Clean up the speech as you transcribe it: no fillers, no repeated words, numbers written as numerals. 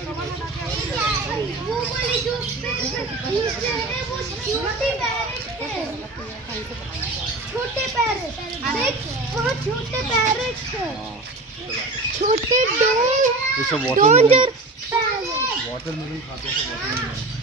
वो वाली जो दूसरे है वो छोटे पैरेट है। छोटे पैरेट देख, वहाँ छोटे पैरेट है। छोटे डोंजर पैरेट। वाटरमेलन खाते हैं।